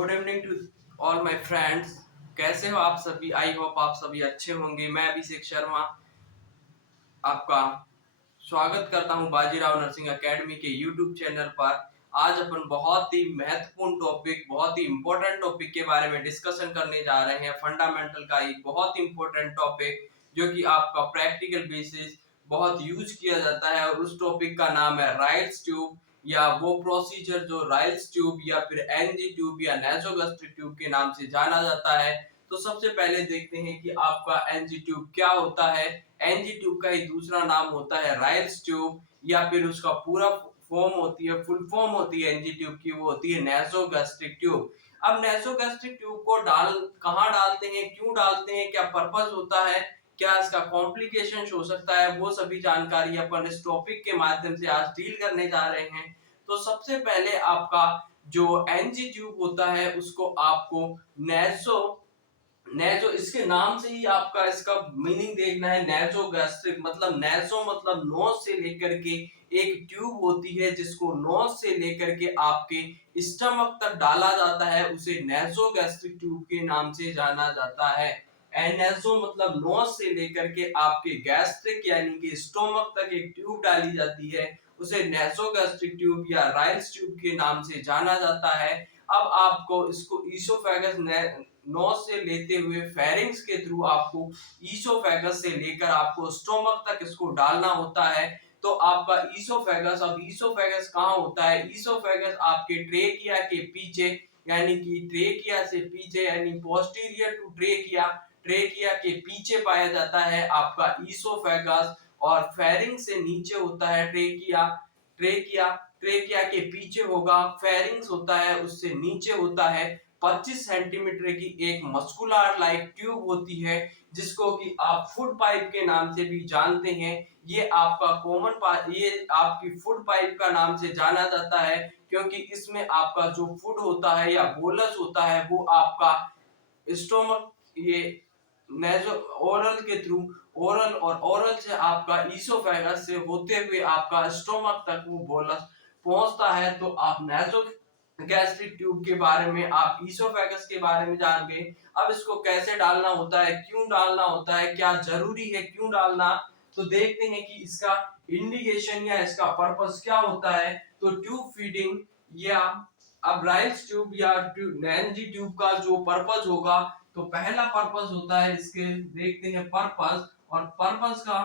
Good evening to all my friends. कैसे हो आप सभी? आई होप आप सभी अच्छे होंगे। मैं अभिषेक शर्मा आपका स्वागत करता हूं बाजीराव नर्सिंग एकेडमी के यूट्यूब चैनल पर। आज अपन बहुत ही महत्वपूर्ण टॉपिक, बहुत ही इंपॉर्टेंट टॉपिक के बारे में डिस्कशन करने जा रहे हैं। फंडामेंटल का एक बहुत इंपॉर्टेंट टॉपिक जो कि आपका प्रैक्टिकल बेसिस बहुत यूज किया जाता है, और उस टॉपिक का नाम है राइल्स ट्यूब, या वो प्रोसीजर जो राइल्स ट्यूब या फिर एनजी ट्यूब या नेसोगैस्ट्रिक ट्यूब के नाम से जाना जाता है। तो सबसे पहले देखते हैं कि आपका एनजी ट्यूब क्या होता है। एनजी ट्यूब का ही दूसरा नाम होता है राइल्स ट्यूब, या फिर उसका पूरा फॉर्म होती है, फुल फॉर्म होती है एनजी ट्यूब की, वो होती है नेसोगैस्ट्रिक ट्यूब। अब नेसोगैस्ट्रिक ट्यूब को कहाँ डालते हैं, क्यों डालते हैं, क्या पर्पस होता है, क्या इसका कॉम्प्लिकेशन हो सकता है, वो सभी जानकारी अपन इस टॉपिक के माध्यम से आज डील करने जा रहे हैं। तो सबसे पहले आपका जो एनजी ट्यूब होता है उसको आपको नेसो नेजो, इसके नाम से ही आपका इसका मीनिंग देखना है। नेजोगैस्ट्रिक मतलब नेजो मतलब नोज से लेकर के एक ट्यूब होती है जिसको नोज से लेकर के आपके स्टमक तक डाला जाता है, उसे नेजोगैस्ट्रिक ट्यूब के नाम से जाना जाता है। एनेजो मतलब नोज से लेकर के आपके गैस्ट्रिक यानी कि स्टोमक तक एक ट्यूब डाली जाती है, उसे नेजोगैस्ट्रिक ट्यूब या राइल्स ट्यूब के नाम से जाना जाता है। अब आपको इसको ईसोफेगस नोज से लेते हुए फेरिंग्स के थ्रू आपको ईसोफेगस से लेकर आपको स्टोमक तक इसको डालना होता है। तो आपका ईसोफेगस, अब ईसोफेगस कहाँ होता है? ईसोफेगस आपके ट्रेकिया के पीछे, यानी कि ट्रेकिया से पीछे, यानी पोस्टीरियर टू ट्रेकिया, ट्रेकिया के पीछे पाया जाता है आपका ईसोफेगस। और फेरिंग्स से नीचे होता है ट्रेकिया, ट्रेकिया ट्रेकिया के पीछे होगा। फेरिंग्स होता है उससे नीचे होता है 25 सेंटीमीटर की एक मस्कुलर लाइक ट्यूब होती है, जिसको कि आप फूड पाइप के नाम से भी जानते हैं। ये आपका ये आपकी फूड पाइप का नाम से जाना जाता है, क्योंकि इसमें आपका जो फूड होता है या बोलस होता है वो आपका स्टोमक, ये नेजो ओरल के थ्रू, ओरल और ओरल से आपका ईसोफेगस से होते हुए आपका स्टोमक तक वो बोलस पहुंचता है। तो आप नेजो गैस्ट्रिक ट्यूब के बारे में, आप ईसोफेगस के बारे में जान गए। अब इसको कैसे डालना होता है, क्यों डालना होता है, क्या जरूरी है, क्यों डालना, तो देखते हैं कि इसका इंडिकेशन या इसका पर्पस क्या होता है। तो ट्यूब फीडिंग, या अब राइल्स ट्यूब या नैनजी ट्यूब का जो पर्पस होगा, तो पहला पर्पस होता है इसके, देखते हैं पर्पस। और पर्पस का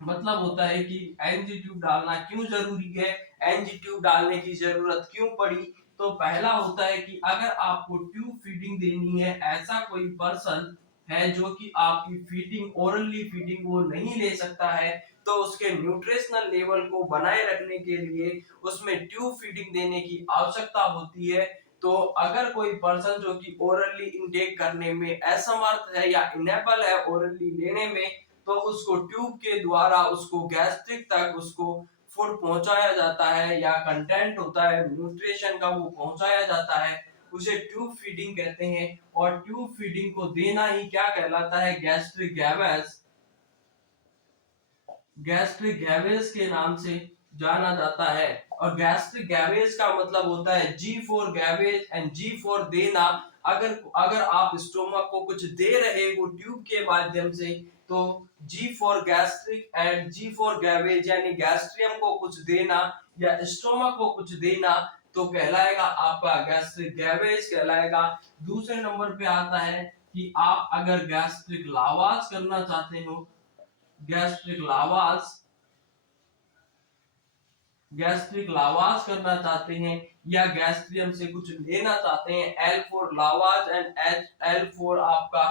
मतलब होता है कि एनजी ट्यूब डालना क्यों जरूरी है, एनजी ट्यूब डालने की जरूरत क्यों पड़ी। तो पहला होता है कि अगर आपको ट्यूब फीडिंग देनी है, ऐसा कोई पर्सन है जो कि आपकी फीडिंग, ओरली फीडिंग वो नहीं ले सकता है, तो उसके न्यूट्रिशनल लेवल को बनाए रखने के लिए उसमें ट्यूब फीडिंग देने की आवश्यकता होती है। तो अगर कोई पर्सन जो कि ओरली इनटेक करने में असमर्थ है या इनेबल है ओरली लेने में, तो उसको ट्यूब के द्वारा उसको गैस्ट्रिक तक उसको फूड पहुंचाया जाता है, या कंटेंट होता है न्यूट्रिशन का वो पहुंचाया जाता है, उसे ट्यूब फीडिंग कहते हैं। और ट्यूब फीडिंग को देना ही क्या कहलाता है? गैस्ट्रिक गैवेज, गैस्ट्रिक गैवेज के नाम से जाना जाता है। और गैस्ट्रिक गैवेज का मतलब होता है जी फॉर गैवेज एंड जी फॉर देना। अगर अगर आप स्टोमक को कुछ दे रहे हो ट्यूब के माध्यम से, तो G for gastric and G for gavage, यानी गैस्ट्रियम को कुछ देना या स्टोमक को कुछ देना, तो कहलाएगा आपका गैस्ट्रिक गैवेज कहलाएगा। दूसरे नंबर पे आता है कि आप अगर गैस्ट्रिक लावाज करना चाहते हो, गैस्ट्रिक लावाज, गैस्ट्रिक लावाज करना चाहते हैं, या गैस्ट्रियम से कुछ लेना चाहते हैं, L for lavage and L for आपका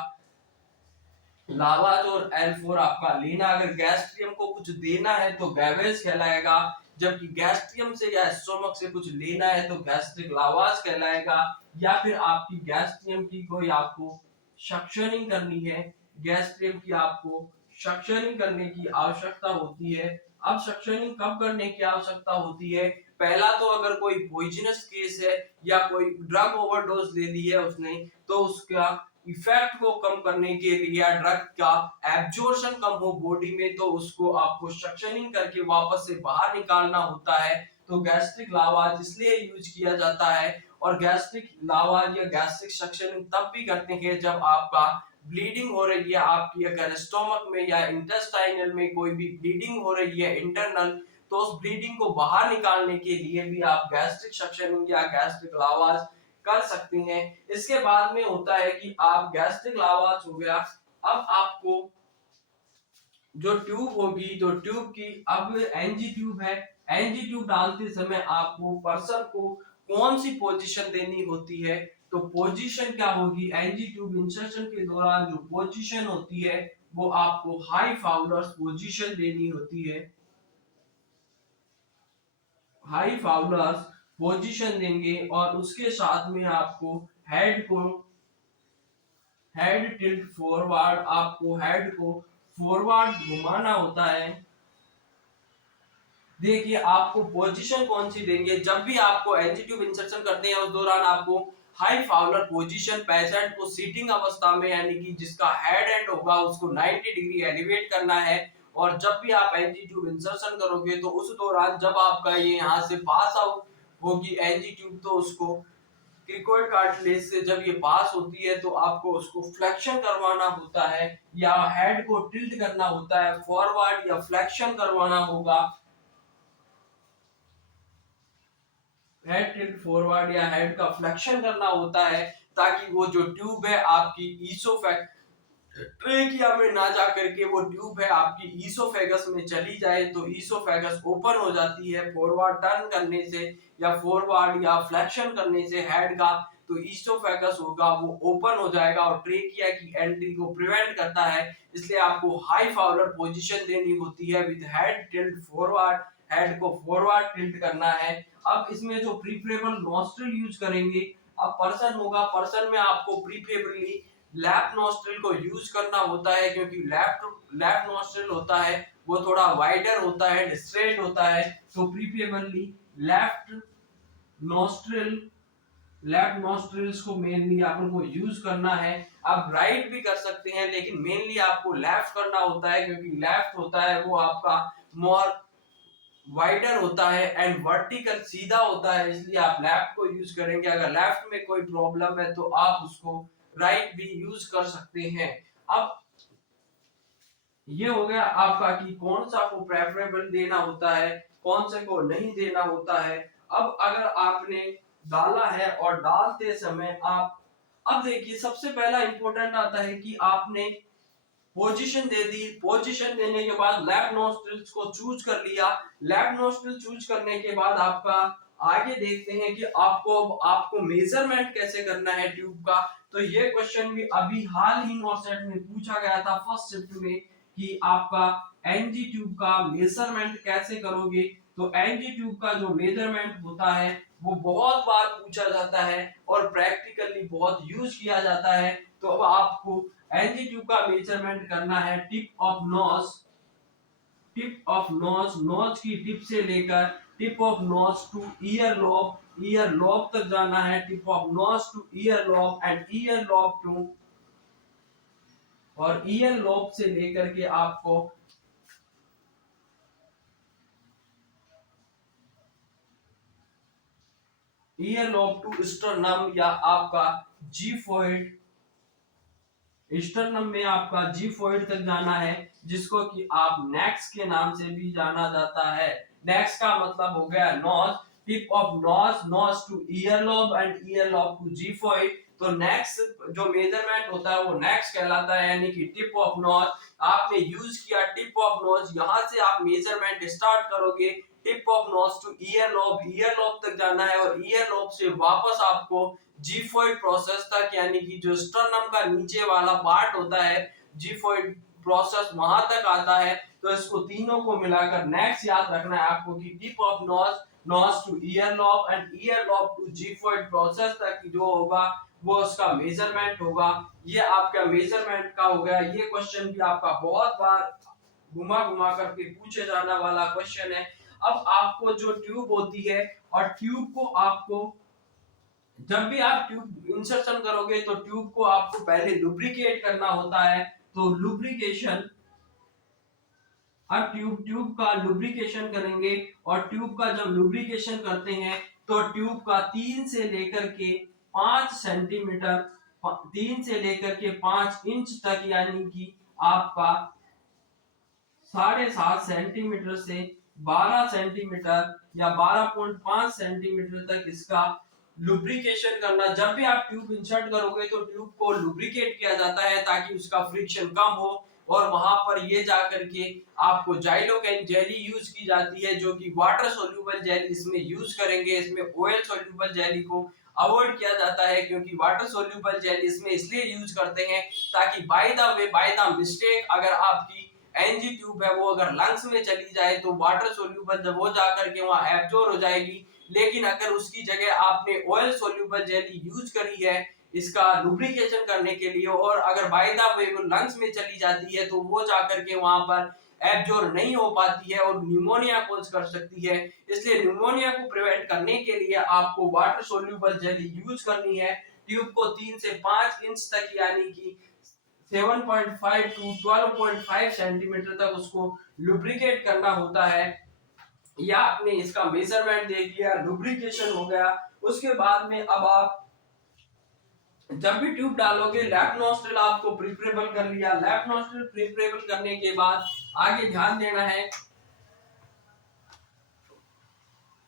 लावाज और एल फोर आपका लेना। अगर गैस्ट्रियम को कुछ देना है तो गैवेज कहलाएगा, जबकि गैस्ट्रियम से या स्टोमक से कुछ लेना है तो गैस्ट्रिक लावाज कहलाएगा। या फिर आपकी गैस्ट्रियम की कोई आपको सक्शनिंग करनी है, गैस्ट्रियम की आपको सक्शनिंग करने की आवश्यकता होती है। अब सक्शनिंग कब करने की आवश्यकता होती है? पहला तो अगर कोई पॉइजनस केस है या कोई ड्रग ओवरडोज ले ली है उसने, तो उसका इफेक्ट को कम करने के लिए या ड्रग का एब्जॉर्प्शन कम हो बॉडी में, तो उसको आपको सक्शनिंग करके वापस से बाहर निकालना होता है। तो गैस्ट्रिक लावाज इसलिए यूज किया जाता है। और गैस्ट्रिक लावाज या गैस्ट्रिक सक्शनिंग तब भी करते हैं जब आपका ब्लीडिंग हो रही है, आपकी अगर स्टोमक में या इंटेस्टाइनल में कोई भी ब्लीडिंग हो रही है इंटरनल, तो उस ब्लीडिंग को बाहर निकालने के लिए भी आप गैस्ट्रिक सक्शनिंग या गैस्ट्रिक लावाज कर सकती हैं। इसके बाद में होता है कि आप गैस्ट्रिक लावाज हो गया, अब आपको जो ट्यूब होगी, जो ट्यूब की अब एनजी ट्यूब है, एनजी ट्यूब डालते समय आपको पर्सन को कौन सी पोजीशन देनी होती है, तो पोजीशन क्या होगी, एनजी ट्यूब इंसर्शन के दौरान जो पोजीशन होती है वो आपको हाई फाउलर्स पोजीशन देनी होती है। हाई फाउलर्स पोजीशन देंगे और उसके साथ में आपको हेड टिल्ट फॉरवर्ड, आपको हेड को फॉरवर्ड घुमाना होता है। देखिए आपको पोजीशन कौन सी देंगे, जब भी आपको एनजी ट्यूब इंसर्शन करते हैं उस दौरान आपको हाई फाउलर पोजीशन पेशेंट को सीटिंग अवस्था में, यानी कि जिसका हेड एंड होगा उसको 90 डिग्री एलिवेट करना है। और जब भी आप एनजी ट्यूब इंसर्शन करोगे तो उस दौरान जब आपका ये यहाँ से पास आउट होगी एनजी ट्यूब, तो उसको क्रिकोइड कार्टिलेज से जब ये पास होती है तो आपको उसको फ्लेक्शन करवाना होता है या हेड को टिल्ट करना होता है, फॉरवर्ड या फ्लेक्शन करवाना होगा। हेड टिल्ट फॉरवर्ड या हेड का फ्लेक्शन करना होता है ताकि वो जो ट्यूब है आपकी ईसोफेगस ट्रेकिया में ना जा करके वो ट्यूब है आपकी ईसोफेगस में चली जाए, तो ईसोफेगस ओपन हो जाती है फॉरवर्ड टर्न करने से या फॉरवर्ड या फ्लेक्शन करने से हेड का, तो ईसोफेगस होगा वो ओपन हो जाएगा और ट्रेकिया की एंट्री को प्रिवेंट करता है। इसलिए आपको हाई फाउलर पोजीशन देनी होती है with head tilt forward, head को फॉरवर्ड टिल्ट करना है। अब इसमें जो प्रीफरेबल नॉस्ट्रिल यूज करेंगे, अब पर्सन होगा, पर्सन में आपको प्रीफरेबली लेफ्ट नॉस्ट्रिल को यूज करना होता है क्योंकि लेफ्ट नॉस्ट्रिल होता है वो थोड़ा वाइडर होता है, स्ट्रेट होता है, तो preferably left nostril left nostrils को मेनली आपको यूज करना है। आप राइट भी कर सकते हैं लेकिन मेनली आपको लेफ्ट करना होता है क्योंकि लेफ्ट होता है वो आपका मोर वाइडर होता है एंड वर्टिकल सीधा होता है, इसलिए आप लेफ्ट को यूज करेंगे। अगर लेफ्ट में कोई प्रॉब्लम है तो आप उसको राइट भी यूज कर सकते हैं। अब ये हो गया आपका कि कौन सा को प्रेफरेबल देना होता है, कौन से को नहीं देना होता है। अब अगर आपने डाला है और डालते समय आप, अब देखिए सबसे पहला इंपॉर्टेंट आता है कि आपने पोजीशन दे दी, पोजीशन देने के बाद लेफ्ट नोस्ट्रिल्स को चूज कर लिया। लेफ्ट नोस्ट्रिल चूज करने के बाद आपका आगे देखते हैं कि आपको मेजरमेंट कैसे करना है ट्यूब का। तो ये क्वेश्चन भी अभी हाल ही नॉर्सेट में पूछा गया था फर्स्ट शिफ्ट में कि आपका एनजी ट्यूब का मेजरमेंट कैसे करोगे। तो एनजी ट्यूब का जो मेजरमेंट होता है वो बहुत बार पूछा जाता है और प्रैक्टिकली बहुत यूज किया जाता है। तो अब आपको एनजी ट्यूब का मेजरमेंट करना है tip of nose, tip of nose, nose की टिप से लेकर tip of nose to ear lobe, ear lobe तक जाना है, tip of nose to ear lobe and ear lobe to, और ईयर लॉब से लेकर के आपको ईयर लॉब टू स्टर्नम या आपका जीफोइड, स्टर्नम में आपका जीफोइड तक जाना है जिसको कि आप नेक्स के नाम से भी जाना जाता है। नेक्स का मतलब हो गया nose, tip of nose, nose to ear lobe and ear lobe to xiphoid. तो नेक्स जो मेजरमेंट होता है वो नेक्स कहलाता है, यानी कि टिप ऑफ नोज आपने यूज किया, टिप ऑफ नोज यहां से आप मेजरमेंट स्टार्ट करोगे, tip of nose to ear lobe तक जाना है और ईयर लॉब से वापस आपको जीफोइड प्रोसेस तक, यानी कि जो स्टर्नम का नीचे वाला पार्ट होता है जीफोइड प्रोसेस वहां तक आता है। तो इसको तीनों को मिलाकर नेक्स्ट याद रखना है आपको कि tip of nose, nose to ear lobe and ear lobe to xiphoid process तक जो होगा वो उसका मेजरमेंट होगा। ये आपका मेजरमेंट का हो गया। ये क्वेश्चन भी आपका बहुत बार घुमा घुमा करके पूछे जाने वाला क्वेश्चन है। अब आपको जो ट्यूब होती है और ट्यूब को आपको जब भी आप ट्यूब इंसर्शन करोगे तो ट्यूब को आपको पहले लुब्रिकेट करना होता है। तो लुब्रिकेशन, अब ट्यूब का लुब्रिकेशन करेंगे और ट्यूब का जब लुब्रिकेशन करते हैं तो ट्यूब का 3 से लेकर के 5 सेंटीमीटर, 3 से लेकर के 5 इंच तक, यानी कि आपका 7.5 सेंटीमीटर से 12 सेंटीमीटर या 12.5 सेंटीमीटर तक इसका लुब्रिकेशन करना। जब भी आप ट्यूब इंसर्ट करोगे तो ट्यूब को लुब्रिकेट किया जाता है ताकि उसका फ्रिक्शन कम हो, और वहां पर ये जाकर के आपको जाइलोकाइन जेली यूज की जाती है, जो कि वाटर सोल्यूबल जेली इसमें यूज करेंगे। इसमें ऑयल सोल्यूबल जेली को अवॉइड किया जाता है, क्योंकि वाटर सोल्यूबल जेली इसमें इसलिए यूज करते हैं ताकि by the way, by the mistake, अगर आपकी एनजी ट्यूब है वो अगर लंग्स में चली जाए तो वाटर सोल्यूबल जब वो जाकर के वहां एब्जॉर्ब हो जाएगी। लेकिन अगर उसकी जगह आपने ऑयल सोल्यूबल जेली यूज करी है इसका लुब्रिकेशन करने के लिए, और अगर बाय द वे वो लंग्स में चली जाती है तो वो जाकर के वहां पर एब्जॉर्ब नहीं हो पाती है और निमोनिया कॉज कर सकती है। इसलिए निमोनिया को प्रिवेंट करने के लिए आपको वाटर सोल्यूबल जेली यूज करनी है। ट्यूब को 3 से 5 इंच तक, यानी कि 7.5 टू 12.5 सेंटीमीटर तक उसको लुब्रिकेट करना होता है। या आपने इसका मेजरमेंट देख लिया, लुब्रिकेशन हो गया। उसके बाद में अब आप जब भी ट्यूब डालोगे लेफ्ट नॉस्ट्रिल आपको प्रिफरेबल कर लिया। लेफ्ट नॉस्ट्रिल प्रिफरेबल करने के बाद आगे ध्यान देना है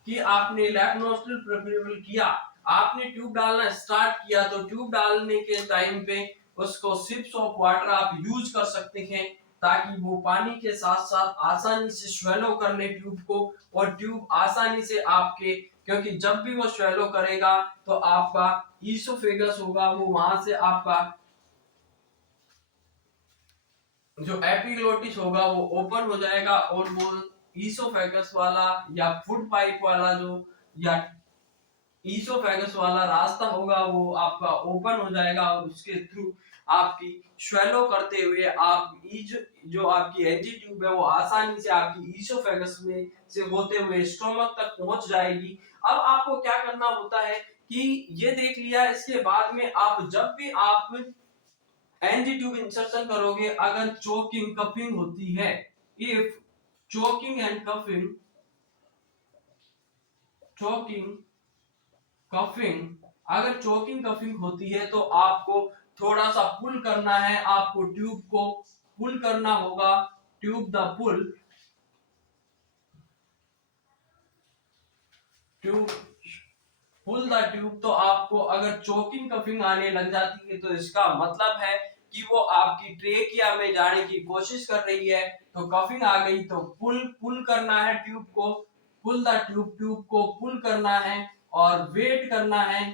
कि आपने लेफ्ट नॉस्ट्रिल प्रिफरेबल किया, आपने ट्यूब डालना स्टार्ट किया, तो ट्यूब डालने के टाइम पे उसको सिप्स ऑफ वाटर आप यूज कर सकते हैं ताकि वो पानी के साथ साथ आसानी से स्वेलो कर ले ट्यूब को, और ट्यूब आसानी से आपके, क्योंकि जब भी वो स्वेलो करेगा तो आपका ईसोफेगस होगा, वो वहां से आपका जो एपिग्लोटिस होगा वो ओपन हो जाएगा, और वो ईसोफेगस वाला या फूड पाइप वाला जो या ईसोफेगस वाला रास्ता होगा वो आपका ओपन हो जाएगा, और उसके थ्रू आपकी स्वेलो करते हुए आप जो आपकी एंजी ट्यूब है वो आसानी से आपकी ईसोफेगस में से होते हुए स्टोमक तक पहुंच जाएगी। अब आपको क्या करना होता है कि ये देख लिया, इसके बाद में आप जब भी आप एनजी ट्यूब इंसर्शन करोगे, अगर चोकिंग कफिंग होती है, if choking and choking coughing अगर चोकिंग कफिंग होती है तो आपको थोड़ा सा पुल करना है, आपको ट्यूब को पुल करना होगा। Tube the tube pull the tube. तो आपको अगर चोकिंग कफिंग आने लग जाती है तो इसका मतलब है कि वो आपकी ट्रेकिया में जाने की कोशिश कर रही है, तो कफिंग आ गई, तो पुल पुल करना है ट्यूब को, पुल द ट्यूब, ट्यूब को पुल करना है और वेट करना है,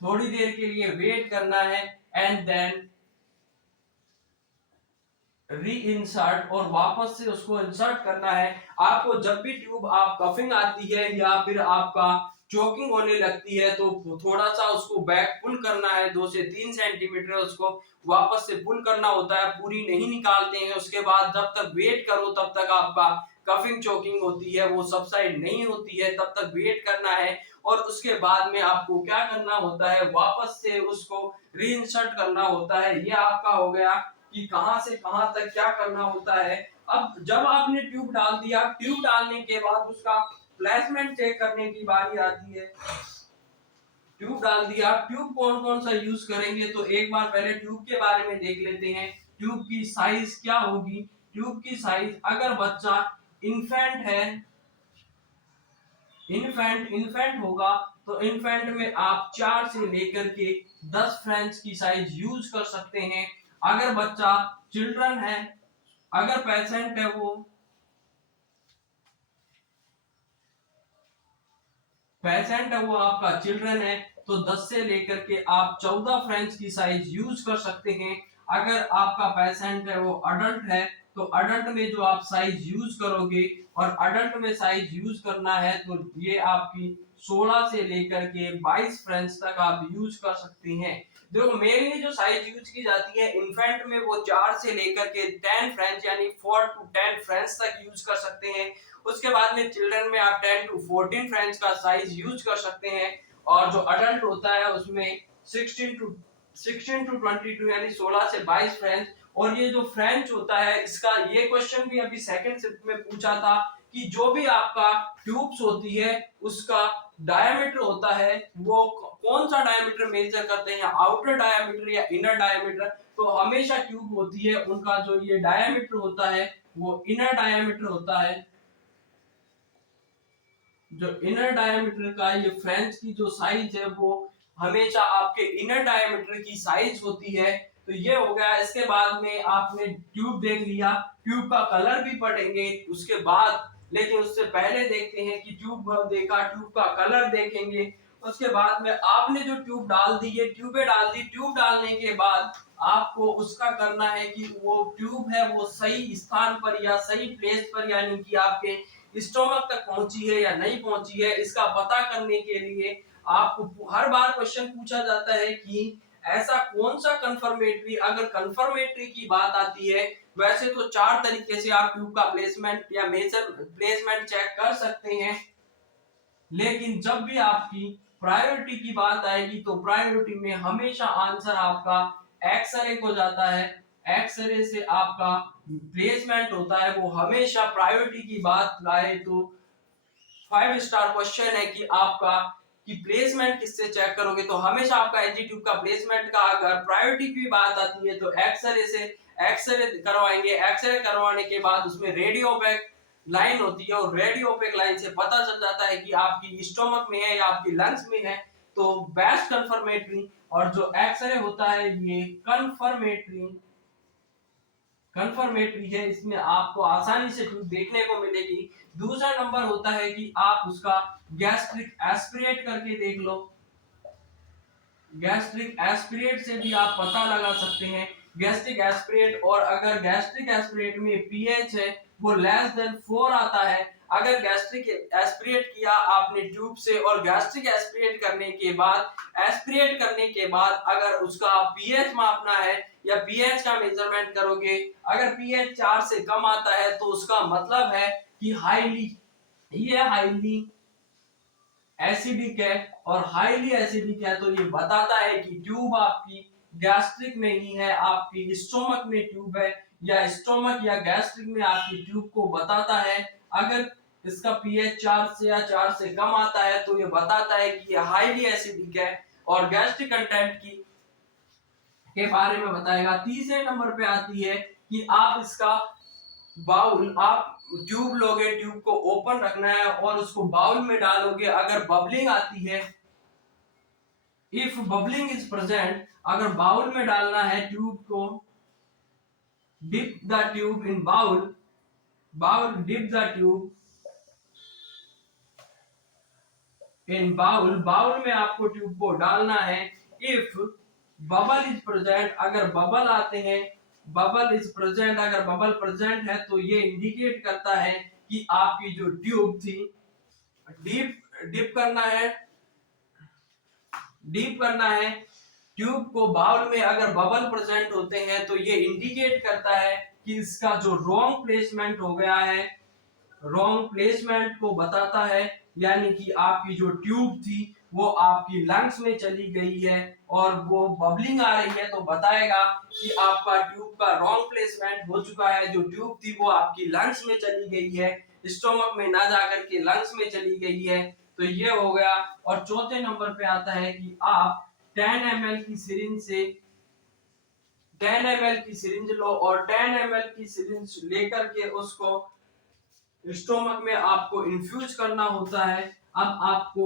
थोड़ी देर के लिए वेट करना है, एंड देन री इंसर्ट, और वापस से उसको इंसर्ट करना है। आपको जब भी ट्यूब आप कफिंग आती है या फिर आपका चोकिंग होने लगती है तो थोड़ा सा उसको बैक पुल करना है, 2 से 3 सेंटीमीटर उसको वापस से पुल करना होता है, पूरी नहीं निकालते हैं। उसके बाद जब तक वेट करो तब तक आपका कफिंग चोकिंग होती है वो सबसाइड नहीं होती है, तब तक वेट करना है। और उसके बाद में आपको क्या करना होता है, वापस से उसको री इंसर्ट करना होता है। ये आपका हो गया कि कहां से कहां तक क्या करना होता है। अब जब आपने ट्यूब डाल दिया, ट्यूब डालने के बाद उसका प्लेसमेंट चेक करने की बारी आती है। ट्यूब डाल दिया, ट्यूब कौन कौन सा यूज करेंगे, तो एक बार पहले ट्यूब के बारे में देख लेते हैं। ट्यूब की साइज क्या होगी। ट्यूब की साइज, अगर बच्चा इन्फेंट है, इन्फेंट होगा तो इन्फेंट में आप 4 से लेकर के 10 फ्रेंच की साइज यूज कर सकते हैं। अगर बच्चा चिल्ड्रन है, अगर पेशेंट है वो आपका चिल्ड्रन है तो 10 से लेकर के आप 14 फ्रेंच की साइज यूज कर सकते हैं। अगर आपका पेशेंट है वो अडल्ट है तो अडल्ट में जो आप साइज यूज करोगे, और अडल्ट में साइज यूज करना है तो ये आपकी 16 से लेकर के 22 फ्रेंच तक आप यूज कर सकते हैं। देखो मेनली जो साइज यूज की जाती है इन्फेंट में वो 4 से लेकर के 10 फ्रेंच यानी 4 टू 10 फ्रेंच तक यूज कर सकते हैं। उसके बाद में चिल्ड्रन में आप 10 टू 14 फ्रेंच का साइज यूज कर सकते हैं, और जो अडल्ट होता है उसमें 16 टू 22 यानी 16 से 22 फ्रेंच। और ये जो फ्रेंच होता है इसका ये क्वेश्चन भी अभी सेकंड शिफ्ट में पूछा था कि जो भी आपका ट्यूब्स होती है उसका डायमीटर होता है, वो कौन सा डायमीटर मेजर करते हैं, आउटर डायमीटर या इनर डायमीटर। तो हमेशा ट्यूब होती है उनका जो ये डायमीटर होता है वो इनर डायमीटर होता है। जो इनर डायमीटर का ये फ्रेंच की जो साइज है वो हमेशा आपके इनर डायमीटर की साइज होती है। तो ये हो गया। इसके बाद में आपने ट्यूब देख लिया, ट्यूब का कलर भी पढ़ेंगे उसके बाद, लेकिन उससे पहले देखते हैं कि ट्यूब देखा, ट्यूब का कलर देखेंगे। उसके बाद में आपने जो ट्यूब डाल दी, ये ट्यूबें डाल दी, ट्यूब डालने के बाद आपको उसका करना है कि वो ट्यूब है वो सही स्थान पर या सही प्लेस पर, यानी कि आपके स्टोमक तक पहुंची है या नहीं पहुंची है, इसका पता करने के लिए आपको हर बार क्वेश्चन पूछा जाता है कि ऐसा कौन सा कंफर्मेटरी, अगर कंफर्मेटरी की बात आती है, वैसे तो 4 तरीके से आप ट्यूब का प्लेसमेंट या मेजर प्लेसमेंट चेक कर सकते हैं, लेकिन जब भी आपकी प्रायोरिटी की बात आएगी तो प्रायोरिटी में हमेशा आंसर आपका एक्सरे को जाता है। एक्सरे से आपका प्लेसमेंट होता है, वो हमेशा प्रायोरिटी की बात आए तो 5 स्टार क्वेश्चन है कि आपका कि प्लेसमेंट किससे चेक करोगे, तो हमेशा आपका एनजीट्यूब का प्लेसमेंट का अगर प्रायोरिटी की बात आती है तो एक्सरे से एक्सरे करवाएंगे। एक्सरे करवाने के बाद उसमें रेडियोपैक लाइन होती है और रेडियोपैक लाइन से पता चल जाता है कि आपकी स्टोमक में है या आपकी लंग्स में है। तो बेस्ट कंफर्मेटरी और जो एक्सरे होता है ये कंफर्मेटरी है, इसमें आपको आसानी से ट्यूब देखने को मिलेगी। दूसरा नंबर होता है कि आप उसका गैस्ट्रिक एस्पिरेट करके देख लो। गैस्ट्रिक एस्पिरेट से भी आप पता लगा सकते हैं गैस्ट्रिक एस्पिरेट, और अगर गैस्ट्रिक एस्पिरेट में पीएच है वो लेस देन 4 आता है। अगर गैस्ट्रिक एस्पिरेट किया आपने ट्यूब से और गैस्ट्रिक एस्पिरेट करने के बाद अगर उसका पीएच मापना है या पीएच का मेजरमेंट करोगे, अगर पीएच 4 से कम आता है तो उसका मतलब है कि हाईली एसिडिक है, और हाईली एसिडिक है तो ये बताता है कि ट्यूब आपकी गैस्ट्रिक में ही है, आपकी स्टोमक में ट्यूब है, या स्टोमक या गैस्ट्रिक में आपकी ट्यूब को बताता है। अगर इसका पीएच 4 से या 4 से कम आता है तो ये बताता है कि ये हाईली एसिडिक है और गैस्ट्रिक कंटेंट की के बारे में बताएगा। तीसरे नंबर पे आती है कि आप इसका बाउल, आप ट्यूब लोगे, ट्यूब को ओपन रखना है और उसको बाउल में डालोगे। अगर बबलिंग आती है, इफ बबलिंग इज प्रेजेंट, अगर बाउल में डालना है ट्यूब को, dip the tube in dip the tube in bowl में आपको ट्यूब को डालना है। इफ बबल इज प्रेजेंट, अगर बबल आते हैं, बबल इज प्रेजेंट, अगर बबल प्रेजेंट है तो ये इंडिकेट करता है कि आपकी जो ट्यूब थी डीप करना है ट्यूब को बाउल में। अगर बबल प्रेजेंट होते हैं तो ये इंडिकेट करता है कि इसका जो रॉन्ग प्लेसमेंट हो गया है, रॉन्ग प्लेसमेंट को बताता है, यानी कि आपकी जो ट्यूब थी वो आपकी लंग्स में चली गई है और वो बबलिंग आ रही है तो बताएगा कि आपका ट्यूब का रॉन्ग प्लेसमेंट हो चुका है। जो ट्यूब थी वो आपकी लंग्स में चली गई है, स्टोमक में ना जाकर के लंग्स में चली गई है। तो ये हो गया। और चौथे नंबर पे आता है कि आप 10 ml की सिरिंज से 10 ml की सिरिंज लो और 10 ml की सिरिंज लेकर के उसको स्टोमक में आपको इन्फ्यूज करना होता है। अब आपको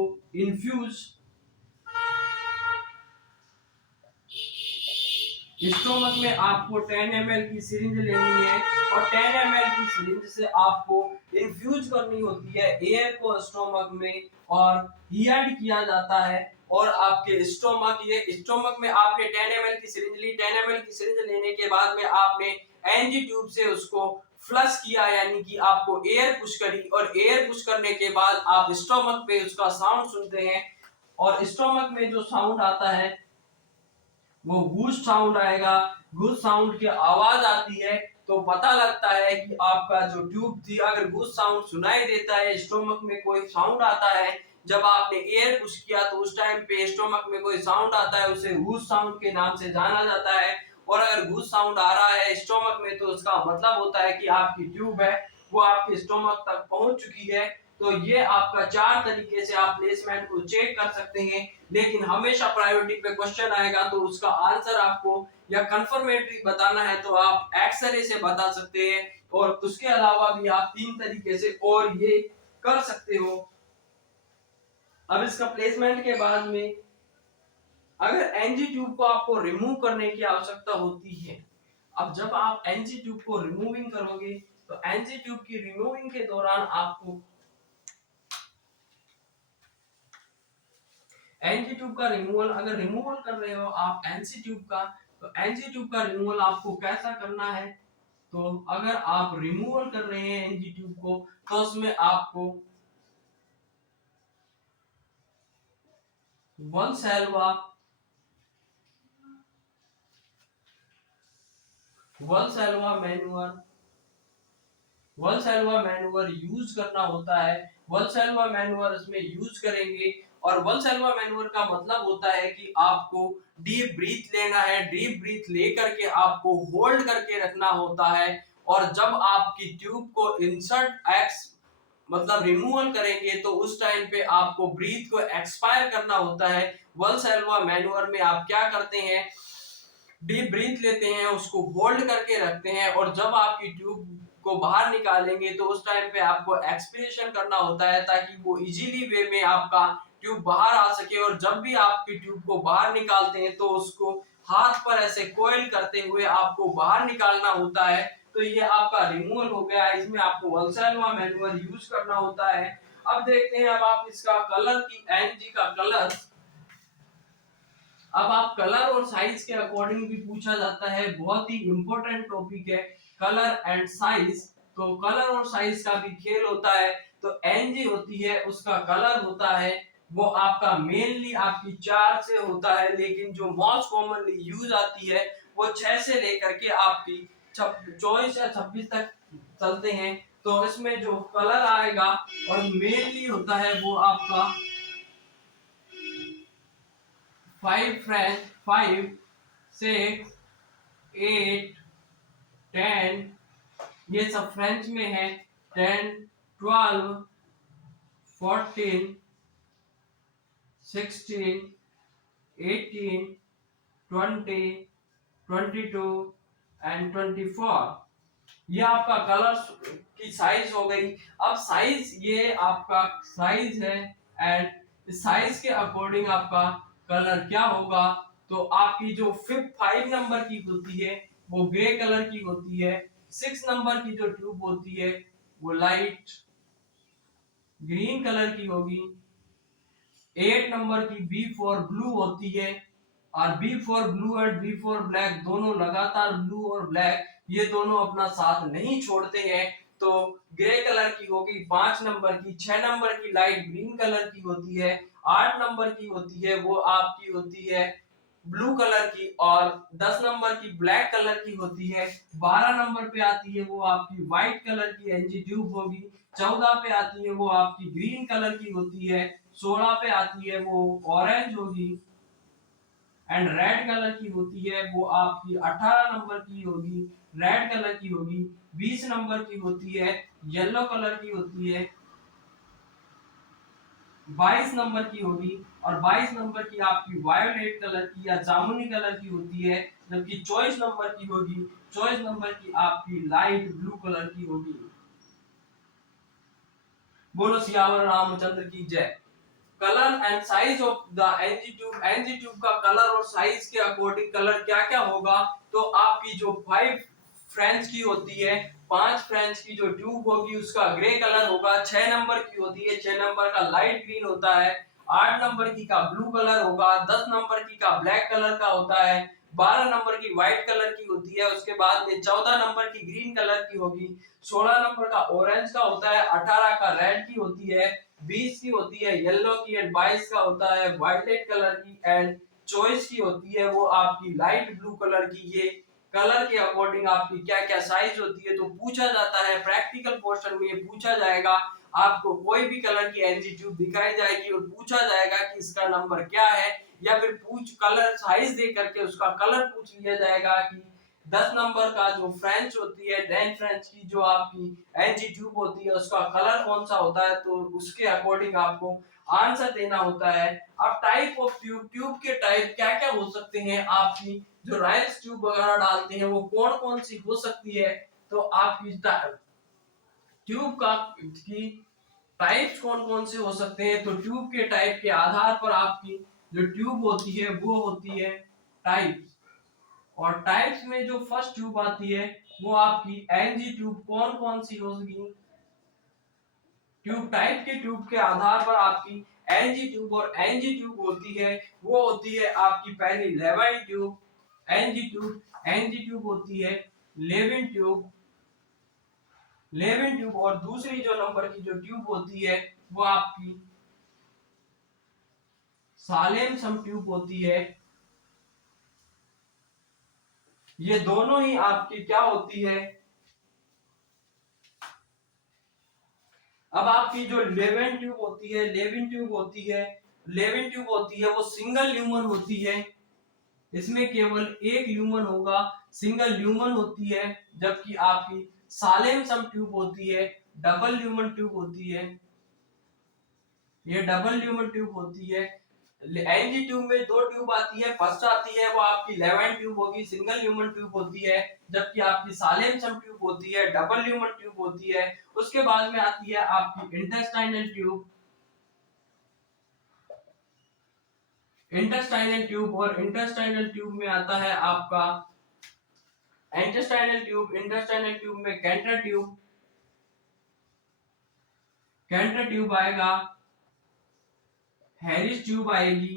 स्टोमक में आपको 10 ml की सिरिंज लेनी है और 10 ml की सिरिंज से आपको इन्फ्यूज करनी होती है एयर को स्टोमक में, और हीट किया जाता है। और आपके स्टोमक में आपने 10 ml की सिरिंज ली, 10 ml की सिरिंज लेने के बाद में आपने एनजी ट्यूब से उसको फ्लश किया, यानी कि आपको एयर पुश करी, और एयर पुश करने के बाद आप स्टोमक पे उसका साउंड सुनते हैं, और स्टोमक में जो साउंड आता है वो गूस साउंड आएगा। गूस साउंड की आवाज आती है तो पता लगता है कि आपका जो ट्यूब थी, अगर गूस साउंड सुनाई देता है, स्टोमक में कोई साउंड आता है, जब आपने एयर पुश किया तो उस टाइम पे स्टोमक में कोई साउंड आता है, उसे गूस साउंड के नाम से जाना जाता है। और अगर गूस साउंड आ रहा है स्टोमक में तो उसका मतलब होता है कि आपकी ट्यूब है वो आपके स्टोमक तक पहुंच चुकी है। तो ये आपका 4 तरीके से आप प्लेसमेंट को चेक कर सकते हैं। लेकिन हमेशा प्रायोरिटी पे क्वेश्चन आएगा तो उसका आंसर आपको या कंफर्मेटरी बताना है तो आप एक्सरे से बता सकते हैं। और उसके अलावा भी आप 3 तरीके से और ये कर सकते हो। अब इसका प्लेसमेंट के बाद में अगर एनजी ट्यूब को आपको रिमूव करने की आवश्यकता होती है, अब जब आप एनजी ट्यूब को रिमूविंग करोगे तो एनजी ट्यूब की रिमूविंग के दौरान आपको एनजी ट्यूब का रिमूवल, अगर रिमूवल कर रहे हो आप एनसी ट्यूब का, तो एनजी ट्यूब का रिमूवल आपको कैसा करना है। तो अगर आप रिमूवल कर रहे हैं एनजी ट्यूब को तो उसमें आपको वलसैल्वा मैन्युअर यूज करना होता है। वलसैल्वा मैन्युअर इसमें यूज करेंगे और वलसैल्वा मैन्युअर का मतलब होता है कि आपको डीप ब्रीथ लेना है। डीप ब्रीथ लेकर के आपको होल्ड करके रखना होता है और जब आपकी ट्यूब को इंसर्ट एक्स मतलब रिमूवल करेंगे तो उस टाइम पे आपको ब्रीथ को एक्सपायर करना होता है। वलसैल्वा मैन्युअर में आप क्या करते हैं, डीप ब्रीथ लेते हैं, उसको होल्ड करके रखते हैं और जब आपकी ट्यूब को बाहर निकालेंगे तो उस टाइम पे आपको एक्सपिरेशन करना होता है ताकि वो इजीली वे में आपका ट्यूब बाहर आ सके। और जब भी आपकी ट्यूब को बाहर निकालते हैं तो उसको हाथ पर ऐसे कोयल करते हुए आपको बाहर निकालना होता है। तो ये आपका रिमूवल हो गया। इसमें आपको वलसैल्वा मैन्युअल यूज करना होता है। अब देखते हैं अब आप इसका कलर की एनजी का कलर, अब आप कलर और साइज के अकॉर्डिंग भी पूछा जाता है, बहुत ही इंपॉर्टेंट टॉपिक है कलर एंड साइज। तो कलर और साइज का भी खेल होता है। तो एनजी होती है उसका कलर होता है वो आपका मेनली आपकी 4 से होता है, लेकिन जो मोस्ट कॉमनली यूज आती है वो 6 से लेकर के आपकी 24 या 26 तक चलते हैं। तो इसमें जो कलर आएगा और मेनली होता है वो आपका 5, 6, 8, 10, ये सब फ्रेंच में है। 10, 12, 14, 16, 18, 20, 22 एंड 24। ये आपका कलर की साइज हो गई। अब साइज, ये आपका साइज है एंड साइज के अकॉर्डिंग आपका कलर क्या होगा। तो आपकी जो 5 नंबर की होती है वो ग्रे कलर की होती है। 6 नंबर की जो ट्यूब होती है वो लाइट ग्रीन कलर की होगी। 8 नंबर की बी फॉर ब्लू होती है और B for blue and B for black दोनों लगातार ब्लू और ब्लैक ये दोनों अपना साथ नहीं छोड़ते हैं। तो ग्रे कलर की होगी 5 नंबर की। 6 नंबर की लाइट ग्रीन कलर की होती है। 8 नंबर की होती है वो आपकी होती है ब्लू कलर की और 10 नंबर की ब्लैक कलर की होती है। 12 नंबर पे आती है वो आपकी व्हाइट कलर की एनजी ट्यूब होगी। 14 पे आती है वो आपकी ग्रीन कलर की होती है। 16 पे आती है वो ऑरेंज होगी एंड रेड कलर की होती है वो आपकी 18 नंबर की होगी, रेड कलर की होगी। 20 नंबर की होती है येलो कलर की होती है। 22 नंबर की होगी और 22 नंबर की आपकी वायोलेट कलर की या जामुनी कलर की होती है। जबकि 24 नंबर की होगी, 24 नंबर की आपकी लाइट ब्लू कलर की होगी। बोलो सियावर रामचंद्र की जय। Colour and size of the NG tube का कलर और साइज के अकॉर्डिंग कलर क्या क्या होगा। तो आपकी जो 5 फ्रेंच की होती है, 5 फ्रेंच की जो ट्यूब होगी उसका ग्रे कलर होगा। 6 नंबर की होती है, 6 नंबर का लाइट ग्रीन होता है। 8 नंबर की का ब्लू कलर होगा। 10 नंबर की का ब्लैक कलर का होता है। 12 नंबर की व्हाइट कलर की होती है। उसके बाद में 14 नंबर की ग्रीन कलर की होगी। 16 नंबर का ऑरेंज का होता है। 18 का रेड की होती है। 20 की होती है येलो की एंड 22 का होता है वायलेट कलर की एंड 24 की होती है वो आपकी लाइट ब्लू कलर की। ये कलर के अकॉर्डिंग आपकी क्या क्या साइज होती है। तो पूछा जाता है प्रैक्टिकल पोर्शन में, ये पूछा जाएगा आपको कोई भी कलर की एनजी ट्यूब दिखाई जाएगी और पूछा जाएगा कि इसका नंबर क्या है, या फिर पूछ कलर साइज दे करके उसका कलर पूछ लिया जाएगा कि 10 नंबर का जो फ्रेंच होती है, 10 फ्रेंच की जो आपकी एनजी ट्यूब होती है उसका कलर कौन सा होता है, तो उसके अकॉर्डिंग आपको आंसर देना होता है। अब टाइप ऑफ ट्यूब, ट्यूब के टाइप क्या क्या हो सकते हैं, आपकी जो राइल्स ट्यूब वगैरह डालते हैं वो कौन कौन सी हो सकती है, तो आपकी ट्यूब का की टाइप्स कौन कौन से हो सकते हैं, तो ट्यूब के टाइप के आधार पर आपकी जो ट्यूब होती है वो होती है टाइप्स। और टाइप्स में जो फर्स्ट ट्यूब आती है वो आपकी एनजी ट्यूब कौन कौन सी होगी, ट्यूब टाइप के ट्यूब के आधार पर आपकी एनजी ट्यूब और एनजी ट्यूब होती है, वो होती है आपकी पहली Levine tube, NG tube, NG tube होती है लेविन ट्यूब, लेविन ट्यूब, और दूसरी जो नंबर की जो ट्यूब होती है वो आपकी सालेम सम ट्यूब होती है। ये दोनों ही आपकी क्या होती है, अब आपकी जो लेविन ट्यूब होती है, लेविन ट्यूब होती है, लेविन ट्यूब होती है वो सिंगल ल्यूमन होती है, इसमें केवल एक ल्यूमन होगा, सिंगल ल्यूमन होती है। जबकि आपकी सालेम सम ट्यूब होती है डबल ल्यूमन ट्यूब होती है, ये डबल ल्यूमन ट्यूब होती है। एनजी ट्यूब में दो ट्यूब आती है, फर्स्ट आती है वो आपकी लेवाइन ट्यूब होगी, सिंगल ल्यूमन ट्यूब होती है। जबकि आपकी सालेम सम ट्यूब होती है डबल ल्यूमन ट्यूब होती है। उसके बाद में आती है आपकी इंटेस्टाइनल ट्यूब, इंटेस्टाइनल ट्यूब, और इंटेस्टाइनल ट्यूब में आता है आपका इंटेस्टाइनल ट्यूब, इंटेस्टाइनल ट्यूब में कैंटर ट्यूब, कैंटर ट्यूब आएगा, हैरिस ट्यूब आएगी,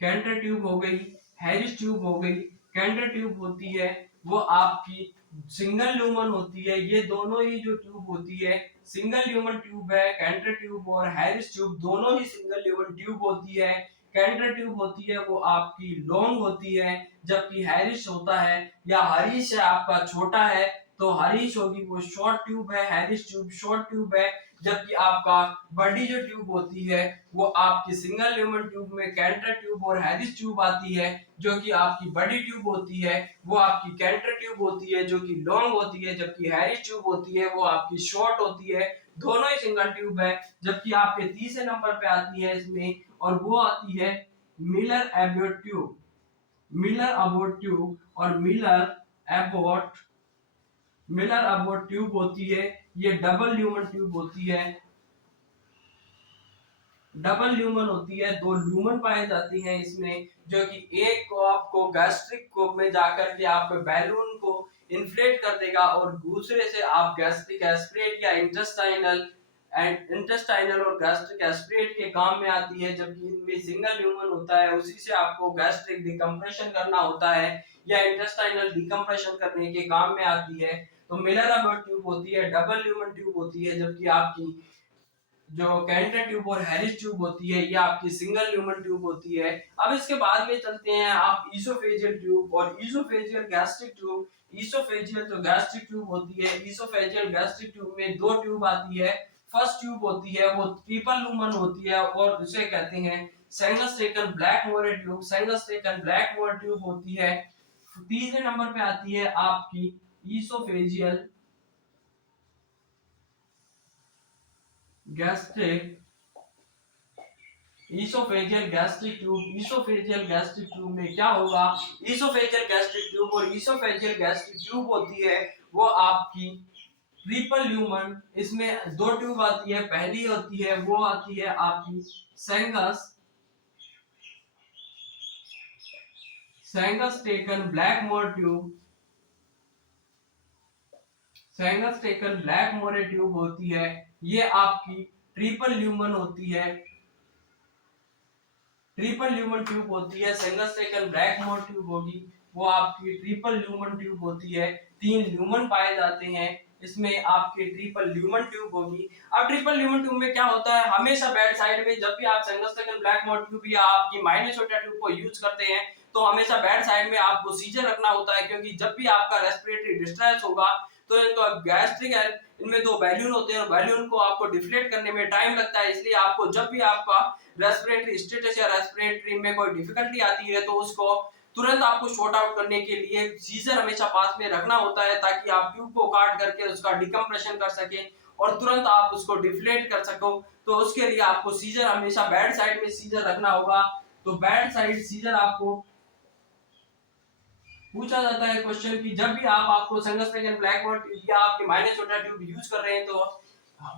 कैंटर ट्यूब हो गई, हैरिस ट्यूब हो गई। कैंटर ट्यूब होती है वो आपकी सिंगल ल्यूमन होती है, ये दोनों ही जो ट्यूब होती है सिंगल ल्यूमन ट्यूब है। कैंटर ट्यूब और हैरिस ट्यूब दोनों ही सिंगल ल्यूमन ट्यूब होती है। कैंटर ट्यूब होती है वो आपकी लॉन्ग होती है, जबकि हैरिस होता है या हरीश है आपका छोटा है, तो हरीश होगी वो शॉर्ट ट्यूब है, हैरिस ट्यूब शॉर्ट ट्यूब है। जबकि आपका बड़ी जो ट्यूब होती है वो आपकी सिंगल ल्यूमन ट्यूब में कैंटर ट्यूब और हैरिस ट्यूब आती है, जो कि आपकी बड़ी ट्यूब होती है वो आपकी कैंटर ट्यूब होती है जो कि लॉन्ग होती है, जबकि हैरिस ट्यूब होती है वो आपकी शॉर्ट होती है। दोनों ही सिंगल ट्यूब है। जबकि आपके तीसरे नंबर पे आती है इसमें, और वो आती है Miller Abbott tube, Miller Abbott tube, और एबॉट मिलर अबॉट ट्यूब होती है, ये डबल ल्यूमन ट्यूब होती है, डबल ल्यूमन होती है, दो ल्यूमन पाए जाती हैं इसमें, जो कि एक को आपको गैस्ट्रिक को में जाकर के आपके बैलून को इन्फ्लेट कर देगा, और दूसरे से आप गैस्ट्रिक एस्पिरेट या इंटेस्टाइनल और गैस्ट्रिक एस्पिरेट के काम में आती है। जबकि इनमें सिंगल ल्यूमन होता है, उसी से आपको गैस्ट्रिक डिकम्प्रेशन करना होता है या इंटेस्टाइनल डिकम्प्रेशन करने के काम में आती है। तो मिलर अबॉट ट्यूब होती है, डबल ल्यूमन ट्यूब होती है। जबकि आपकी जो कैंटर ट्यूब और हैरिस ट्यूब होती है ये आपकी सिंगल ल्यूमन ट्यूब होती है। अब इसके बाद में चलते हैं आप ईसोफेजियल ट्यूब और ईसोफेजियल गैस्ट्रिक ट्यूब। ईसोफेजियल जो गैस्ट्रिक ट्यूब होती है, ईसोफेजियल गैस्ट्रिक ट्यूब में दो ट्यूब आती है। फर्स्ट ट्यूब होती है वो ट्रिपल ल्यूमन होती है और उसे कहते हैं सेंगस्ट्रेकन ब्लैकमोर ट्यूब, सेंगस्ट्रेकन ब्लैकमोर ट्यूब होती है। तीसरे नंबर पे आती है आपकी oesophageal gastric oesophageal gastric tube. Oesophageal gastric tube में क्या होगा, ईसोफेजियल गैस्ट्रिक ट्यूब और ईसोफेजियल गैस्ट्रिक ट्यूब होती है वो आपकी ट्रिपल ल्यूमन, इसमें दो ट्यूब आती है। पहली होती है वो आती है आपकी Sengstaken Blakemore tube, Sengstaken Blakemore tube होती है, ये आपकी ट्रिपल ल्यूमन होती है, ट्रिपल ल्यूमन ट्यूब होती है। सेंगस्ट्रेकन ब्लैकमोर ट्यूब होगी वो आपकी ट्रिपल ल्यूमन ट्यूब होती है। तीन ल्यूमन पाए जाते हैं इसमें, आपके ट्रिपल ल्यूमन ट्यूब होगी। अब ट्रिपल ल्यूमन ट्यूब में क्या होता है, हमेशा बैड साइड में जब भी आप सेंगस्ट्रेकन ब्लैकमोर ट्यूब या आपकी माइनोसोटा ट्यूब को यूज करते हैं तो हमेशा बैड साइड में आपको सीजर रखना होता है, क्योंकि जब भी आपका रेस्पिरेटरी डिस्ट्रेस होगा तो इनको गैस्ट्रिक, इनमें दो बैलून होते हैं और बैलून को आपको डिफ्लेट करने में टाइम लगता है। इसलिए आपको जब भी आपका रेस्पिरेटरी स्टेटस या रेस्पिरेटरी में कोई डिफिकल्टी आती है तो उसको तुरंत आपको शॉर्ट आउट करने के लिए सीजर हमेशा पास में रखना होता है, ताकि आप ट्यूब को काट करके उसका डिकम्प्रेशन कर सके और तुरंत आप उसको डिफ्लेट कर सको। तो उसके लिए आपको सीजर हमेशा बैड साइड में सीजर रखना होगा। तो बैड साइड सीजर आपको पूछा जाता है क्वेश्चन की, जब भी आपको संगस्टेन ब्लैकबोर्ड या आपके माइनस छोटा ट्यूब यूज कर रहे हैं तो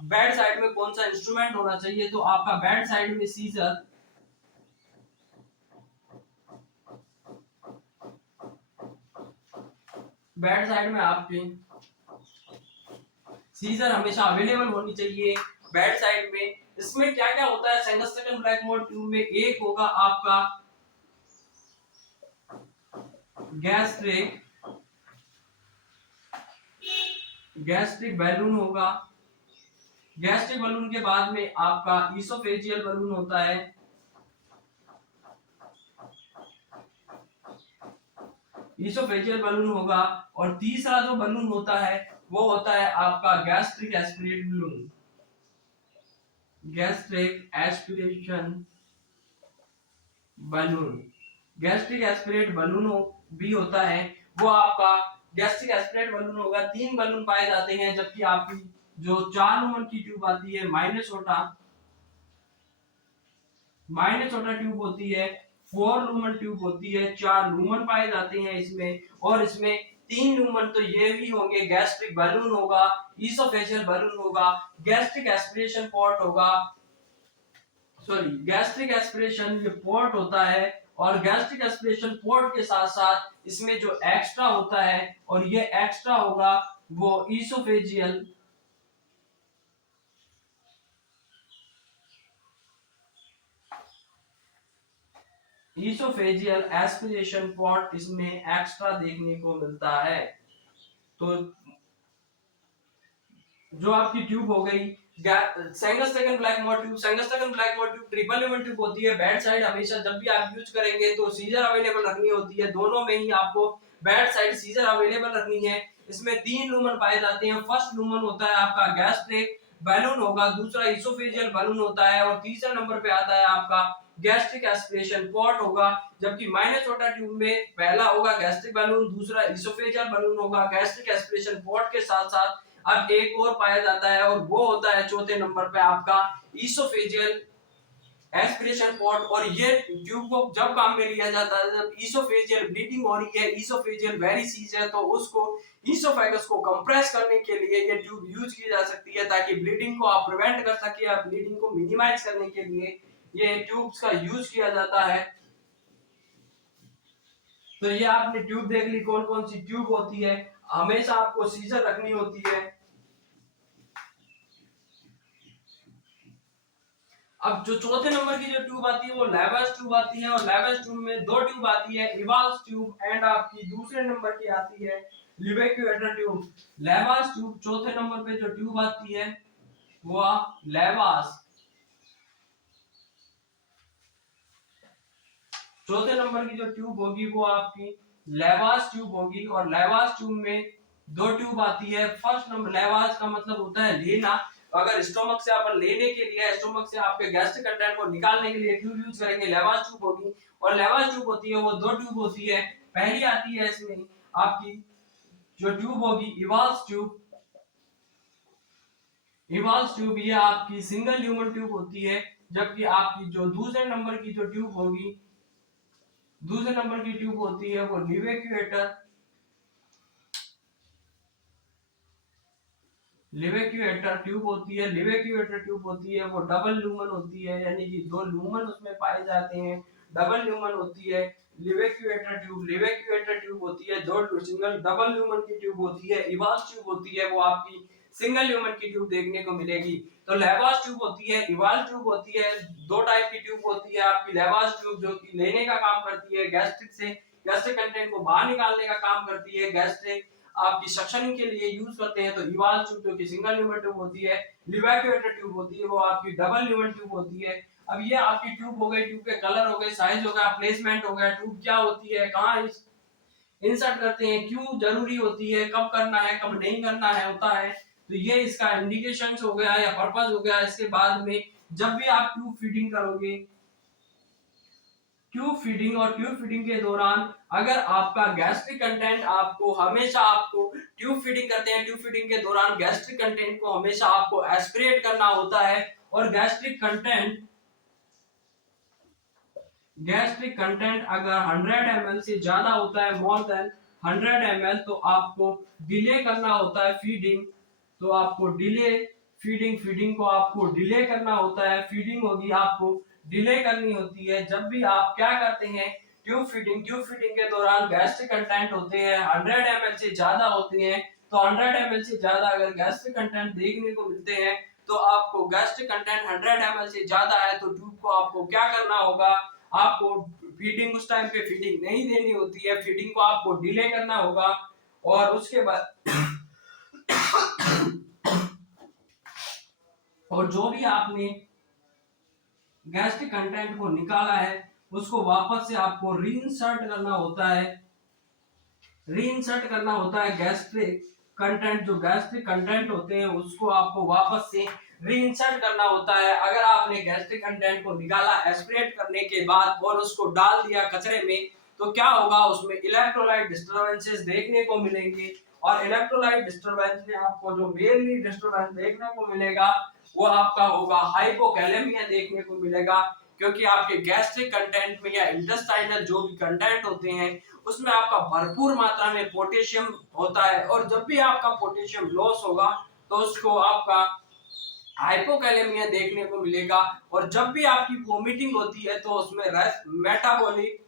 बैड साइड में कौन सा इंस्ट्रूमेंट होना चाहिए। तो आपका बैड साइड में सीजर, बैड साइड में आपके सीजर हमेशा अवेलेबल होनी चाहिए बैड साइड में। इसमें क्या क्या होता है संगस्टेन ब्लैकबोर्ड ट्यूब में, एक होगा आपका गैस्ट्रिक बैलून होगा। गैस्ट्रिक बलून के बाद में आपका ईसोफेजियल बलून होता है। ईसोफेजियल बलून होगा। और तीसरा जो बलून होता है वो होता है आपका gastric aspirate balloon, gastric aspiration balloon. Gastric aspirate balloon भी होता है, वो आपका गैस्ट्रिक एस्पिरेट बलून होगा। 3 बलून पाए जाते हैं, जबकि आपकी जो 4 नंबर की ट्यूब आती है माइनस छोटा ट्यूब होती है, 4 लूमन ट्यूब होती है, 4 लूमन पाए जाते हैं इसमें। और इसमें 3 लूमन तो ये भी होंगे, गैस्ट्रिक बलून होगा, ईसोफेजियल बलून होगा, गैस्ट्रिक एस्पिरेशन पॉट होगा, सॉरी गैस्ट्रिक एस्पिरेशन ये पोर्ट होता है। और गैस्ट्रिक एस्पिरेशन पोर्ट के साथ साथ इसमें जो एक्स्ट्रा होता है, और ये एक्स्ट्रा होगा वो ईसोफेजियल एस्पिरेशन पोर्ट इसमें एक्स्ट्रा देखने को मिलता है। तो जो आपकी ट्यूब हो गई Sengstaken Blakemore tube triple level tube होती है। बैड साइड हमेशा जब भी आप यूज करेंगे तो सीजर अवेलेबल रखनी होती है, दोनों में ही आपको बैड साइड सीजर अवेलेबल रखनी है। इसमें 3 लूमन पाए जाते हैं। फर्स्ट लूमन होता है आपका गैस्ट्रिक बैलून होगा, दूसरा इसोफेजियल बैलून होता है, और तीसरा नंबर पे आता है आपका गैस्ट्रिक एस्पिरेशन पॉट होगा। जबकि माइनस छोटा ट्यूब में पहला होगा गैस्ट्रिक बैलून, दूसरा इसोफेजियल बैलून होगा, गैस्ट्रिक एस्पिरेशन पॉट के साथ साथ अब एक और पाया जाता है, और वो होता है चौथे नंबर पे आपका इसोफेजियल एस्पिरेशन पॉट। और ये ट्यूब को जब काम में लिया जाता है जब इसोफेजियल ब्लीडिंग हो रही है, इसोफेजियल वेरिसीज है, तो उसको इसोफेगस को कंप्रेस करने के लिए ये ट्यूब यूज की जा सकती है, ताकि ब्लीडिंग को आप प्रिवेंट कर सके या ब्लीडिंग को मिनिमाइज करने के लिए ये ट्यूब्स का यूज किया जाता है। तो ये आपने ट्यूब देख ली कौन कौन सी ट्यूब होती है। हमेशा आपको सीजर रखनी होती है। अब जो चौथे नंबर की जो ट्यूब आती है वो लेवस ट्यूब आती है, और लेवस ट्यूब में 2 ट्यूब आती है, इवाल्स ट्यूब एंड आपकी दूसरे नंबर की आती है लिवेक्यूएटर ट्यूब। लेवस ट्यूब चौथे नंबर पे जो ट्यूब आती है वो लेवास, चौथे नंबर की जो ट्यूब होगी वो आपकी लेवास ट्यूब होगी। और लेवास ट्यूब में 2 ट्यूब आती है। फर्स्ट नंबर लेवास का मतलब होता है लेना, अगर स्टोमक से अपन लेने के लिए, स्टोमक से आपके गैस्ट्रिक कंटेंट को निकालने के लिए ट्यूब यूज करेंगे, लेवास ट्यूब होगी। और लेवास ट्यूब होती है वो 2 ट्यूब होती है। पहली आती है इसमें आपकी जो ट्यूब होगी इवाल्स ट्यूब। इवाल्स ट्यूब ये आपकी सिंगल ल्यूमन ट्यूब होती है, जबकि आपकी जो दूसरे नंबर की जो ट्यूब होगी, दूसरे नंबर की ट्यूब होती है वो लिवेक्यूएटर ट्यूब होती है। लिवेक्यूएटर ट्यूब होती है वो डबल लूमन होती है, यानी कि 2 लूमन उसमें पाए जाते हैं, डबल लूमन होती है लिवेक्यूएटर ट्यूब होती है। 2 सिंगल डबल लूमन की ट्यूब होती है। इवाल्स ट्यूब होती है वो आपकी सिंगल ल्यूमन की ट्यूब देखने को मिलेगी। तो लेवास ट्यूब होती है, इवाल्स ट्यूब होती है। 2 टाइप की ट्यूब होती है आपकी लेवास ट्यूब जो कि लेने का काम करती है गैस्ट्रिक से, गैस्ट्रिक कंटेंट को बाहर निकालने का काम करती है। गैस्ट्रिक आपकी सक्शनिंग के लिए यूज करते हैं। तो इवाल्स ट्यूब जो कि सिंगल ल्यूमन ट्यूब होती है, लिवेक्यूएटर ट्यूब होती है वो आपकी डबल ल्यूमन ट्यूब होती है। अब ये आपकी ट्यूब हो गई, ट्यूब के कलर हो गए, साइज हो गया, प्लेसमेंट हो गया, ट्यूब क्या होती है, कहाँ इंसर्ट करते हैं, क्यों जरूरी होती है, कब करना है कब नहीं करना है होता है, तो ये इसका इंडिकेशन हो गया या पर्पस हो गया। इसके बाद में जब भी आप ट्यूब फीडिंग करोगे, ट्यूब फीडिंग, और ट्यूब फीडिंग के दौरान अगर आपका गैस्ट्रिक कंटेंट आपको हमेशा आपको ट्यूब फीडिंग करते हैं, ट्यूब फीडिंग के दौरान गैस्ट्रिक कंटेंट को हमेशा आपको एस्पिरेट करना होता है, और गैस्ट्रिक कंटेंट अगर 100 ml से ज्यादा होता है, मोर देन 100 ml, तो आपको डिले करना होता है फीडिंग। तो आपको डिले फीडिंग को आपको डिले करना होता है, फीडिंग होगी आपको डिले करनी होती है। जब भी आप क्या करते हैं, ट्यूब फीडिंग के दौरान गैस्ट्रिक कंटेंट होते हैं 100 ml से ज्यादा होते हैं, तो 100 ml से ज्यादा अगर गैस्ट्रिक कंटेंट देखने को मिलते हैं, तो आपको गैस्ट्रिक कंटेंट 100 ml से ज्यादा है, तो ट्यूब को आपको क्या करना होगा, आपको फीडिंग उस टाइम पे फीडिंग नहीं देनी होती है, फीडिंग को आपको डिले करना होगा। और उसके बाद और जो भी आपने गैस्ट्रिक कंटेंट को निकाला है उसको वापस से आपको रीइंसर्ट करना होता है, गैस्ट्रिक कंटेंट, जो गैस्ट्रिक कंटेंट होते हैं उसको आपको वापस से रीइंसर्ट करना होता है। अगर आपने गैस्ट्रिक कंटेंट को निकाला एस्पिरेट करने के बाद और उसको डाल दिया कचरे में, तो क्या होगा, उसमें इलेक्ट्रोलाइट डिस्टरबेंसेस देखने को मिलेंगे, और इलेक्ट्रोलाइट डिस्टरबेंस में आपको जो मेनली डिस्टरबेंस देखने को मिलेगा वो आपका होगा हाइपोकैलेमिया देखने को मिलेगा, क्योंकि आपके गैस्ट्रिक कंटेंट में या इंटेस्टाइनल जो भी कंटेंट होते हैं उसमें आपका भरपूर मात्रा में पोटेशियम होता है, और जब भी आपका पोटेशियम लॉस होगा तो उसको आपका हाइपोकैलेमिया देखने को मिलेगा। और जब भी आपकी वोमिटिंग होती है तो उसमें मेटाबॉलिक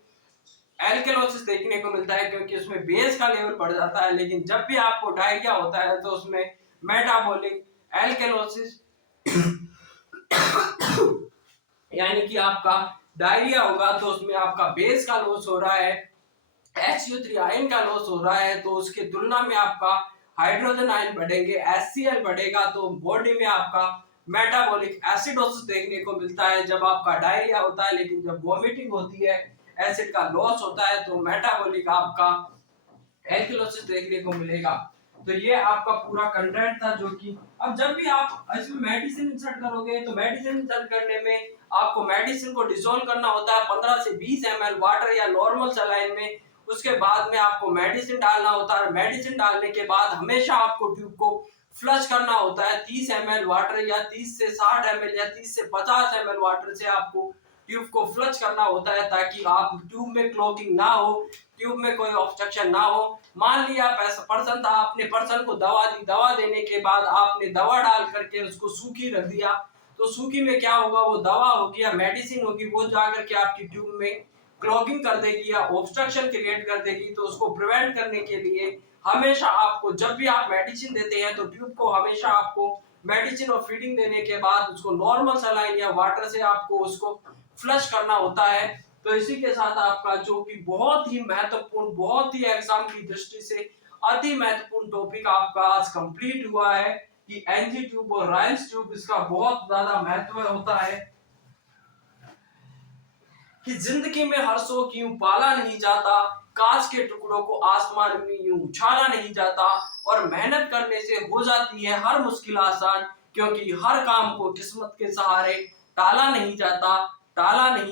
एल्केलोसिस देखने को मिलता है, क्योंकि उसमें बेस का लेवल बढ़ जाता है। लेकिन जब भी आपको डायरिया होता है तो उसमें मेटाबॉलिक एल्केलोसिस यानी कि आपका डायरिया होगा तो उसमें आपका बेस का लॉस हो रहा है, HCO3 आयन का लॉस हो रहा है, तो उसके तुलना में आपका हाइड्रोजन आयन बढ़ेंगे, HCl बढ़ेगा, तो बॉडी में आपका मेटाबॉलिक एसिडोसिस देखने को मिलता है जब आपका डायरिया होता है। लेकिन जब वोमिटिंग होती है, एसिड का लॉस होता है, तो मेटाबॉलिक आपका एल्कलोसिस देखने को मिलेगा। तो ये आपका पूरा कंटेंट था, जो कि अब जब भी आप इसमें मेडिसिन इंसर्ट करोगे तो मेडिसिन इंसर्ट करने में आपको मेडिसिन को डिसॉल्व करना होता है 15 से 20 ml वाटर या नॉर्मल सलाइन में। उसके बाद में आपको मेडिसिन डालना होता है, मेडिसिन डालने के बाद हमेशा आपको ट्यूब को फ्लश करना होता है 30 ml वाटर या 30 से 60 ml या 30 से 50 ml वाटर से आपको ट्यूब को फ्लश करना होता है, ताकि आप ट्यूब में क्लॉगिंग ना हो, ट्यूब में कोई ऑब्स्ट्रक्शन ना हो। मान लिया पर्सन था, आपने पर्सन को दवा दी, दवा देने के बाद आपने दवा डाल करके उसको सूखी रख दिया, तो सूखी में क्या होगा, वो दवा होगी या मेडिसिन होगी, वो जाकर के आपकी ट्यूब में क्लॉगिंग कर देगी या ऑब्स्ट्रक्शन क्रिएट कर देगी। तो उसको प्रिवेंट करने के लिए हमेशा आपको, जब भी आप मेडिसिन देते हैं तो ट्यूब को हमेशा आपको मेडिसिन और फीडिंग देने के बाद उसको नॉर्मल सलाइन या वाटर से आपको उसको फ्लश करना होता है। तो इसी के साथ आपका जो कि बहुत ही महत्वपूर्ण, बहुत ही एग्जाम की दृष्टि से अति महत्वपूर्ण टॉपिक आपका आज कंप्लीट हुआ है कि एनजी ट्यूब और रायल्स ट्यूब, इसका बहुत ज्यादा महत्व होता है कि जिंदगी में हर सो क्यों पाला नहीं जाता, कांच के टुकड़ों को आसमान में यूं उछाला नहीं जाता, और मेहनत करने से हो जाती है हर मुश्किल आसान, क्योंकि हर काम को किस्मत के सहारे टाला नहीं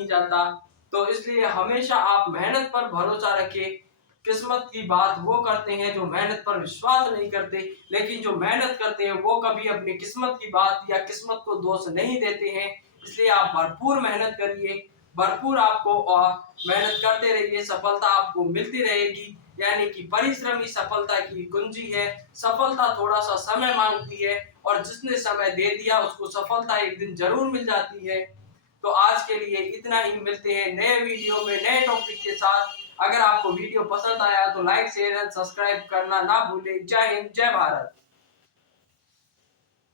जाता। तो इसलिए हमेशा आप मेहनत पर भरोसा रखें। किस्मत की बात वो करते हैं जो मेहनत पर विश्वास नहीं करते, लेकिन जो मेहनत करते हैं वो कभी अपनी किस्मत की बात या किस्मत को दोष नहीं देते हैं। इसलिए आप भरपूर मेहनत करिए, भरपूर आपको और मेहनत करते रहिए, सफलता आपको मिलती रहेगी। यानी कि परिश्रम ही सफलता की कुंजी है। सफलता थोड़ा सा समय मांगती है, और जिसने समय दे दिया उसको सफलता एक दिन जरूर मिल जाती है। तो आज के लिए इतना ही, मिलते हैं नए वीडियो में नए टॉपिक के साथ। अगर आपको वीडियो पसंद आया तो लाइक शेयर एंड सब्सक्राइब करना ना भूलें। जय हिंद, जय भारत।